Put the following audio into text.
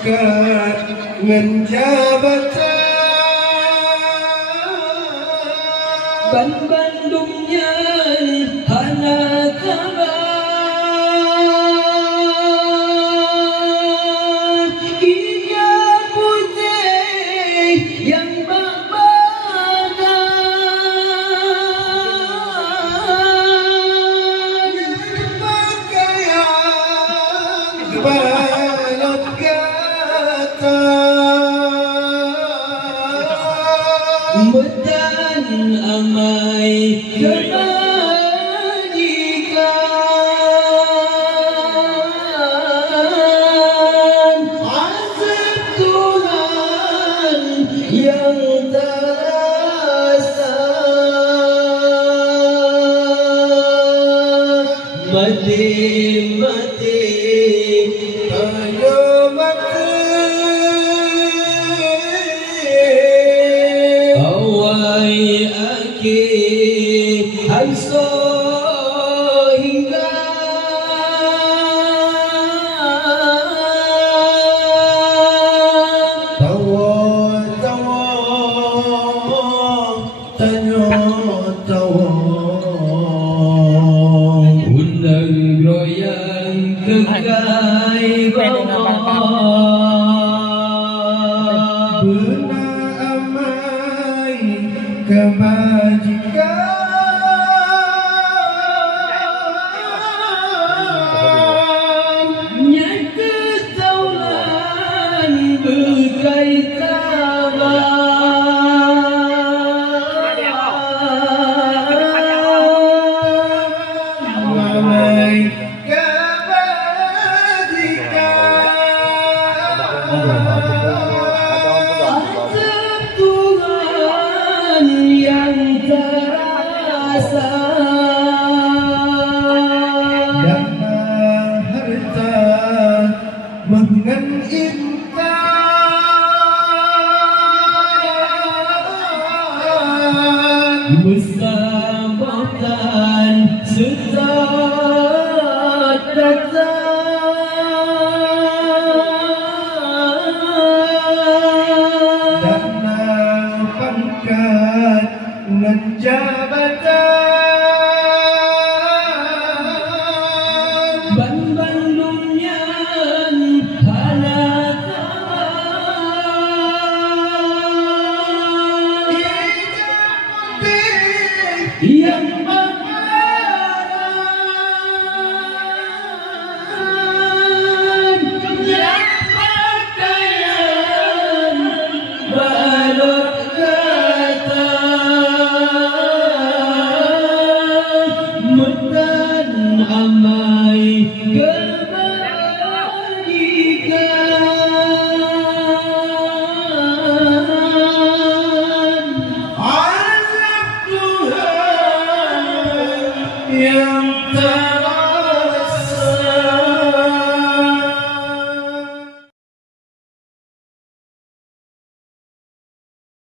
pangkat ngan jabatan ban Bandungnya hana kabar hingga putih yang berbadan pakaian balap kata medan amai kebajikan azab Tuhan yang terasa mati-mati ayo mati awai aki hanso hingga tawa tanyo undang goyang kegai bawa bena amai kebajikan nyaka taulan bekai amai kebajikan azab Tuhan yang terasa dana harta mengan intan musabatan sesat datang dana pangkat ngan jabatan ban Bandungnya hana kabar